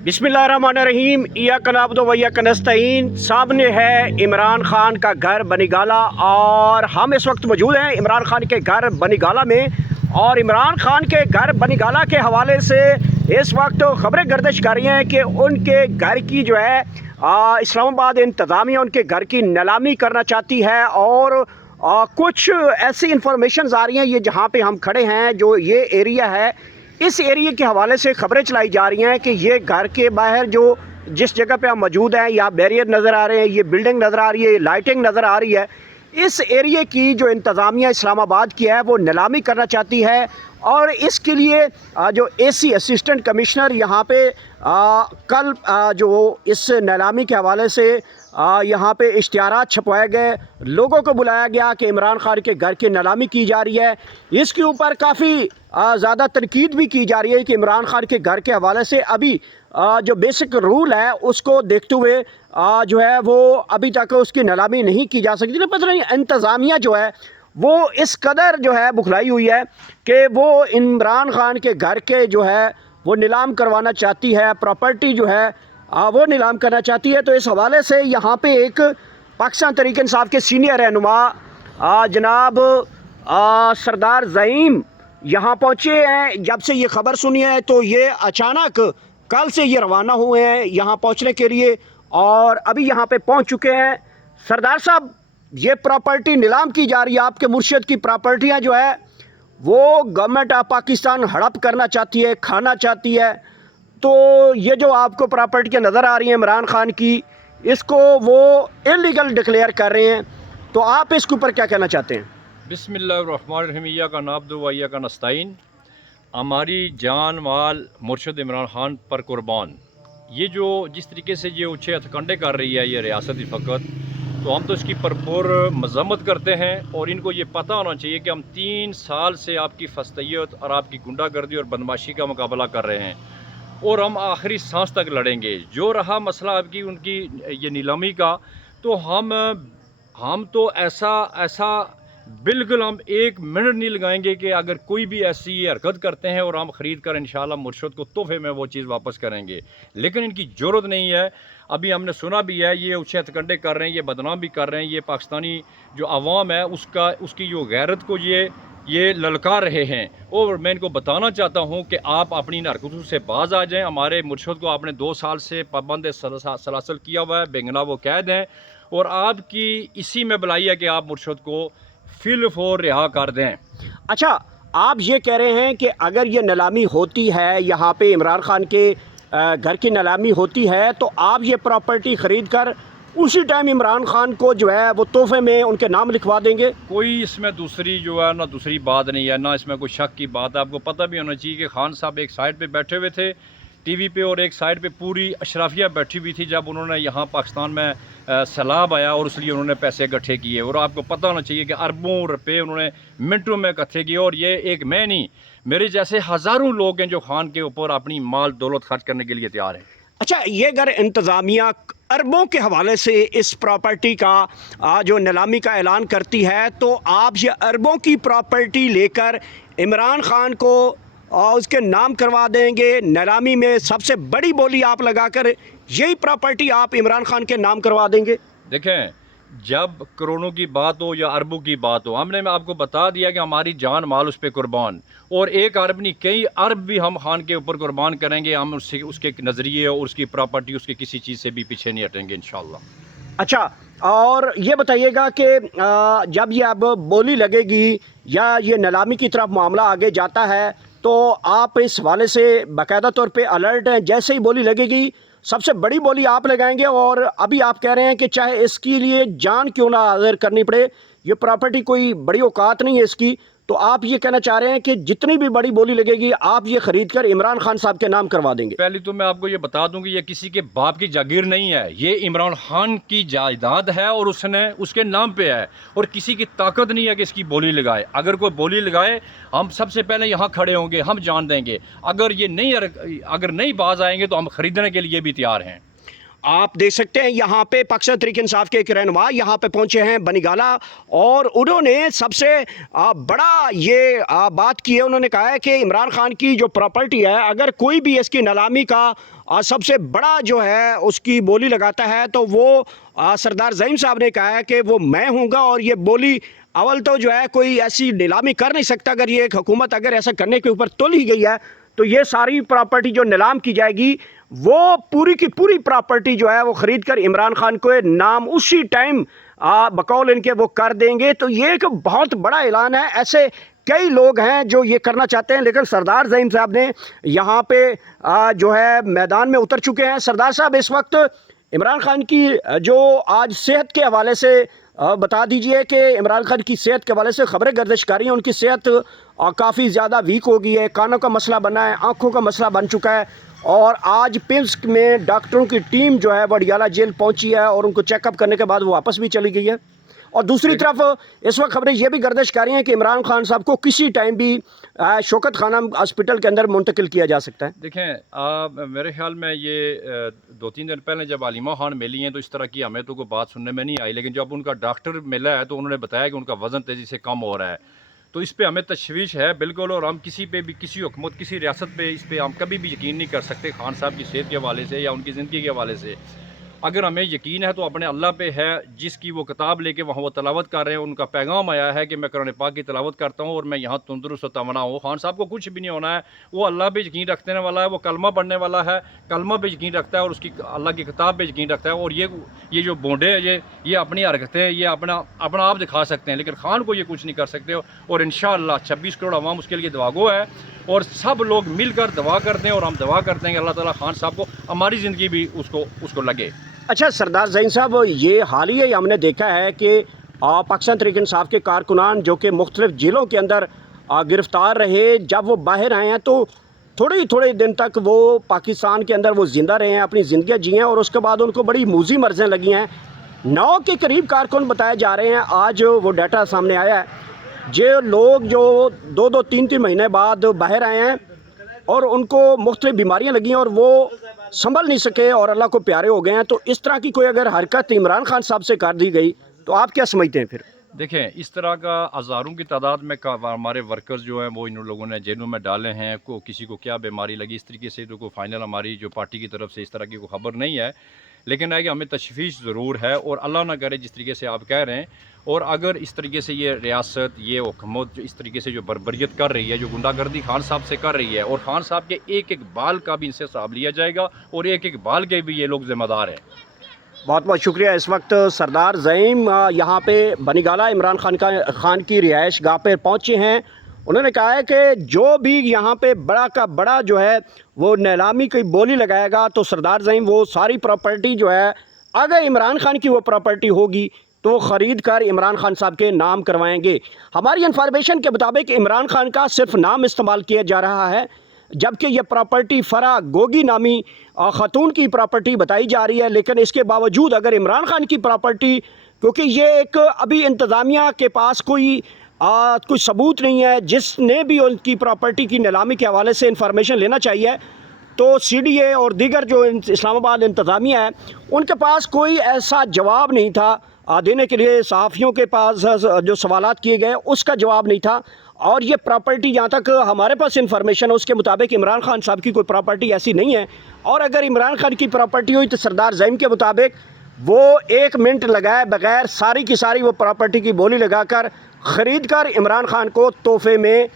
बिस्मिल्लाहिर्रहमानिर्रहीम इय्याक नअबुदु व इय्याक नस्तईन। सामने है इमरान खान का घर बनीगाला और हम इस वक्त मौजूद हैं इमरान खान के घर बनीगाला में। और इमरान खान के घर बनीगाला के हवाले से इस वक्त ख़बरें गर्दिश कर रही हैं कि उनके घर की जो है इस्लामाबाद इंतज़ामिया उनके घर की नीलामी करना चाहती है। और कुछ ऐसी इंफॉर्मेशन आ रही हैं, ये जहाँ पे हम खड़े हैं जो ये एरिया है, इस एरिया के हवाले से ख़बरें चलाई जा रही हैं कि ये घर के बाहर जो जिस जगह पे हम मौजूद हैं, यहाँ बैरियर नज़र आ रहे हैं, ये बिल्डिंग नज़र आ रही है, लाइटिंग नज़र आ रही है, इस एरिया की जो इंतज़ामिया इस्लामाबाद की है वो नीलामी करना चाहती है। और इसके लिए जो एसी असिस्टेंट कमिश्नर यहाँ पे कल जो इस नीलामी के हवाले से यहाँ पे इश्तिहारात छपवाए गए, लोगों को बुलाया गया कि इमरान खान के घर की नीलामी की जा रही है। इसके ऊपर काफ़ी ज़्यादा तनकीद भी की जा रही है कि इमरान खान के घर के हवाले से अभी जो बेसिक रूल है उसको देखते हुए जो है वो अभी तक उसकी नीलामी नहीं की जा सकती। पता नहीं इंतज़ामिया जो है वो इस कदर जो है बुखलाई हुई है कि वो इमरान खान के घर के जो है वो नीलाम करवाना चाहती है, प्रॉपर्टी जो है वो नीलाम करना चाहती है। तो इस हवाले से यहाँ पे एक पाकिस्तान तहरीक इंसाफ के सीनियर रहनुमा जनाब सरदार ज़हीम यहाँ पहुँचे हैं। जब से ये ख़बर सुनी है तो ये अचानक कल से ये रवाना हुए हैं यहाँ पहुँचने के लिए और अभी यहाँ पे पहुँच चुके हैं। सरदार साहब, ये प्रॉपर्टी नीलाम की जा रही है, आपके मुर्शिद की प्रॉपर्टियाँ जो है वो गवर्नमेंट ऑफ पाकिस्तान हड़प करना चाहती है, खाना चाहती है। तो ये जो आपको प्रॉपर्टियाँ नज़र आ रही हैं इमरान खान की, इसको वो इलीगल डिक्लेयर कर रहे हैं, तो आप इसके ऊपर क्या कहना चाहते हैं? बिस्मिल्लाहिर्रहमानिर्रहीम इय्याक नअबुदु व इय्याक नस्तईन। हमारी जान माल मुर्शिद इमरान खान पर कुर्बान। ये जो जिस तरीके से ये ऊँचे हथकंडे कर रही है ये रियासती फ़कत, तो हम तो इसकी भरपूर मज़म्मत करते हैं। और इनको ये पता होना चाहिए कि हम 3 साल से आपकी फस्तैयत और आपकी गुंडागर्दी और बदमाशी का मुकाबला कर रहे हैं और हम आखिरी सांस तक लड़ेंगे। जो रहा मसला आपकी उनकी ये नीलामी का, तो हम तो ऐसा बिल्कुल हम 1 मिनट नहीं लगाएंगे कि अगर कोई भी ऐसी हरकत करते हैं और हम ख़रीद कर इंशाल्लाह मुर्शिद को तोहफे में वो चीज़ वापस करेंगे। लेकिन इनकी ज़रूरत नहीं है। अभी हमने सुना भी है ये ऊँचे हथकंडे कर रहे हैं, ये बदनाम भी कर रहे हैं, ये पाकिस्तानी जो आवाम है उसकी जो गैरत को ये ललकार रहे हैं। और मैं इनको बताना चाहता हूँ कि आप अपनी इन हरकतों से बाज आ जाएँ। हमारे मुर्शिद को आपने 2 साल से पाबंद सलासल किया हुआ है, बेगुनाह वो कैद हैं और आपकी इसी में भलाई है कि आप मुर्शिद को फिलफौर रिहा कर दें। अच्छा, आप ये कह रहे हैं कि अगर ये नीलामी होती है, यहाँ पे इमरान खान के घर की नीलामी होती है, तो आप ये प्रॉपर्टी ख़रीद कर उसी टाइम इमरान खान को जो है वो तोहफे में उनके नाम लिखवा देंगे? कोई इसमें दूसरी जो है ना दूसरी बात नहीं है, ना इसमें कोई शक की बात है। आपको पता भी होना चाहिए कि खान साहब एक साइड पे बैठे हुए थे टीवी पे और एक साइड पे पूरी अशराफिया बैठी हुई थी जब उन्होंने यहाँ पाकिस्तान में सैलाब आया और इसलिए उन्होंने पैसे इकट्ठे किए। और आपको पता होना चाहिए कि अरबों रुपए उन्होंने मिनटों में इकट्ठे किए। और ये एक मैं नहीं, मेरे जैसे हज़ारों लोग हैं जो खान के ऊपर अपनी माल दौलत खर्च करने के लिए तैयार हैं। अच्छा, ये अगर इंतज़ामिया अरबों के हवाले से इस प्रॉपर्टी का जो नीलामी का ऐलान करती है, तो आप ये अरबों की प्रॉपर्टी लेकर इमरान खान को उसके नाम करवा देंगे? नीलामी में सबसे बड़ी बोली आप लगाकर यही प्रॉपर्टी आप इमरान खान के नाम करवा देंगे? देखें, जब करोड़ों की बात हो या अरबों की बात हो, हमने आपको बता दिया कि हमारी जान माल उस पर कुर्बान, और 1 अरब नहीं कई अरब भी हम खान के ऊपर कुर्बान करेंगे। हम उसके नज़रिए और उसकी प्रॉपर्टी उसकी किसी चीज़ से भी पीछे नहीं हटेंगे इंशाअल्लाह। अच्छा, और ये बताइएगा कि जब ये अब बोली लगेगी या ये नीलामी की तरफ मामला आगे जाता है, तो आप इस हवाले से बाकायदा तौर पे अलर्ट हैं? जैसे ही बोली लगेगी सबसे बड़ी बोली आप लगाएंगे? और अभी आप कह रहे हैं कि चाहे इसके लिए जान क्यों ना हाजिर करनी पड़े, ये प्रॉपर्टी कोई बड़ी औकात नहीं है इसकी, तो आप ये कहना चाह रहे हैं कि जितनी भी बड़ी बोली लगेगी आप ये ख़रीद कर इमरान खान साहब के नाम करवा देंगे? पहले तो मैं आपको ये बता दूं कि ये किसी के बाप की जागीर नहीं है, ये इमरान खान की जायदाद है और उसने उसके नाम पे है और किसी की ताकत नहीं है कि इसकी बोली लगाए। अगर कोई बोली लगाए हम सबसे पहले यहाँ खड़े होंगे, हम जान देंगे। अगर नहीं बाज आएंगे तो हम ख़रीदने के लिए भी तैयार हैं। آپ دیکھ سکتے ہیں یہاں پہ پاکستان تحریک انصاف کے ایک رہنما یہاں پہ پہنچے ہیں بنی گالہ، اور انہوں نے سب سے بڑا یہ بات کی ہے. انہوں نے کہا ہے کہ عمران خان کی جو پراپرٹی ہے اگر کوئی بھی اس کی نیلامی کا سب سے بڑا جو ہے اس کی بولی لگاتا ہے تو وہ سردار زعیم صاحب نے کہا ہے کہ وہ میں ہوں گا. اور یہ بولی اول تو جو ہے کوئی ایسی نیلامی کر نہیں سکتا. اگر یہ ایک حکومت اگر ایسا کرنے کے اوپر تل ہی گئی ہے تو یہ ساری پراپرٹی جو نیلام کی جائے گی وہ پوری کی پوری پراپرٹی جو ہے وہ خرید کر عمران خان کو نام اسی ٹائم بقول ان کے وہ کر دیں گے. تو یہ ایک بہت بڑا اعلان ہے. ایسے کئی لوگ ہیں جو یہ کرنا چاہتے ہیں، لیکن سردار زعیم صاحب نے یہاں پہ جو ہے میدان میں اتر چکے ہیں. سردار صاحب اس وقت عمران خان کی جو آج صحت کے حوالے سے بتا دیجئے کہ عمران خان کی صحت کے حوالے سے خبریں گردش کر رہی ہیں. ان کی صحت کافی زیادہ ویک ہو گئی ہے، کانوں کا مسئلہ بنا ہے، آنکھوں کا مسئلہ بن چکا ہے. اور آج پمس میں ڈاکٹروں کی ٹیم جو ہے وڈیالہ جیل پہنچی ہے اور ان کو چیک اپ کرنے کے بعد وہ واپس بھی چلی گئی ہے. اور دوسری طرف اس وقت خبریں یہ بھی گردش کر رہی ہیں کہ عمران خان صاحب کو کسی ٹائم بھی شوکت خانم ہاسپٹل کے اندر منتقل کیا جا سکتا ہے. دیکھیں میرے خیال میں یہ 2-3 دن پہلے جب علیمہ خان ملی ہیں تو اس طرح کی ہمیں تو کوئی بات سننے میں نہیں آئی، لیکن جب ان کا ڈاکٹر ملا ہے تو انہوں نے بتایا کہ ان کا وزن تیزی سے کم ہو رہا ہے. تو اس پہ ہمیں تشویش ہے بالکل، اور ہم کسی پہ بھی کسی حکومت کسی ریاست پہ اس پہ ہم کبھی بھی یقین نہیں کر سکتے خان صاحب کی صحت کے حوالے سے یا ان کی زندگی کے حوالے سے. اگر ہمیں یقین ہے تو اپنے اللہ پہ ہے جس کی وہ کتاب لے کے وہاں وہ تلاوت کر رہے ہیں. ان کا پیغام آیا ہے کہ میں قرآن پاک کی تلاوت کرتا ہوں اور میں یہاں تندرست و توانا ہوں. خان صاحب کو کچھ بھی نہیں ہونا ہے، وہ اللہ پہ یقین رکھنے والا ہے، وہ کلمہ پڑھنے والا ہے، کلمہ پہ یقین رکھتا ہے اور اس کی اللہ کی کتاب پہ یقین رکھتا ہے. اور یہ جو بونڈے ہیں یہ اپنی حرکتیں یہ اپنا آپ دکھا سکتے ہیں، لیکن خان کو یہ کچھ نہیں کر سکتے. اور انشاءاللہ 26 کروڑ عوام اس کے لیے دعا گو ہے اور سب لوگ مل کر دعا کرتے ہیں اور ہم دعا کرتے ہیں کہ اللہ تعالیٰ خان صاحب کو ہماری زندگی بھی اس کو لگے. اچھا سردار زعیم صاحب، یہ حال ہی ہم نے دیکھا ہے کہ پاکستان تحریک انصاف کے کارکنان جو کہ مختلف جیلوں کے اندر گرفتار رہے، جب وہ باہر آئے ہیں تو تھوڑے دن تک وہ پاکستان کے اندر وہ زندہ رہے ہیں، اپنی زندگیاں جی ہیں، اور اس کے بعد ان کو بڑی موذی مرضیں لگی ہیں. 9 کے قریب کارکن بتائے جا رہے ہیں. آج وہ ڈیٹا سامنے آیا ہے جو لوگ جو 2-3 مہینے بعد باہر آئے ہیں اور ان کو مختلف بیماریاں لگی ہیں اور وہ سنبھل نہیں سکے اور اللہ کو پیارے ہو گئے ہیں. تو اس طرح کی کوئی اگر حرکت عمران خان صاحب سے کر دی گئی تو آپ کیا سمجھتے ہیں پھر؟ دیکھیں اس طرح کا ہزاروں کی تعداد میں ہمارے ورکرز جو ہیں وہ ان لوگوں نے جیلوں میں ڈالے ہیں. کسی کو کیا بیماری لگی اس طریقے سے تو کوئی فائنل ہماری جو پارٹی کی طرف سے اس طرح کی کوئی خبر نہیں ہے، لیکن ہے کہ ہمیں تشویش ضرور ہے. اور اللہ نہ کرے جس طریقے سے آپ کہہ رہے ہیں، اور اگر اس طریقے سے یہ ریاست یہ حکومت جو اس طریقے سے جو بربریت کر رہی ہے، جو غنڈہ گردی خان صاحب سے کر رہی ہے، اور خان صاحب کے ایک بال کا بھی ان سے حساب لیا جائے گا اور ایک بال کے بھی یہ لوگ ذمہ دار ہیں. بہت بہت شکریہ. اس وقت سردار زعیم یہاں پہ بنی گالہ عمران خان کی رہائش گاہ پہ پہنچے ہیں. انہوں نے کہا ہے کہ جو بھی یہاں پہ بڑا کا بڑا جو ہے وہ نیلامی کی بولی لگائے گا تو سردار زعیم وہ ساری پراپرٹی جو ہے اگر عمران خان کی وہ پراپرٹی ہوگی تو خرید کر عمران خان صاحب کے نام کروائیں گے. ہماری انفارمیشن کے مطابق عمران خان کا صرف نام استعمال کیا جا رہا ہے، جبکہ یہ پراپرٹی فرا گوگی نامی خاتون کی پراپرٹی بتائی جا رہی ہے. لیکن اس کے باوجود اگر عمران خان کی پراپرٹی، کیونکہ یہ ایک ابھی انتظامیہ کے پاس کوئی ثبوت نہیں ہے، جس نے بھی ان کی پراپرٹی کی نیلامی کے حوالے سے انفارمیشن لینا چاہیے تو CDA اور دیگر جو اسلام آباد انتظامیہ ہے ان کے پاس کوئی ایسا جواب نہیں تھا دینے کے لیے. صحافیوں کے پاس جو سوالات کیے گئے اس کا جواب نہیں تھا. اور یہ پراپرٹی جہاں تک ہمارے پاس انفارمیشن ہے اس کے مطابق عمران خان صاحب کی کوئی پراپرٹی ایسی نہیں ہے. اور اگر عمران خان کی پراپرٹی ہوئی تو سردار زعیم کے مطابق وہ 1 منٹ لگائے بغیر ساری کی ساری وہ پراپرٹی کی بولی لگا کر خرید کر عمران خان کو تحفے میں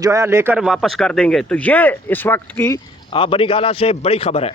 جو ہے لے کر واپس کر دیں گے. تو یہ اس وقت کی بنی گالہ سے بڑی خبر ہے.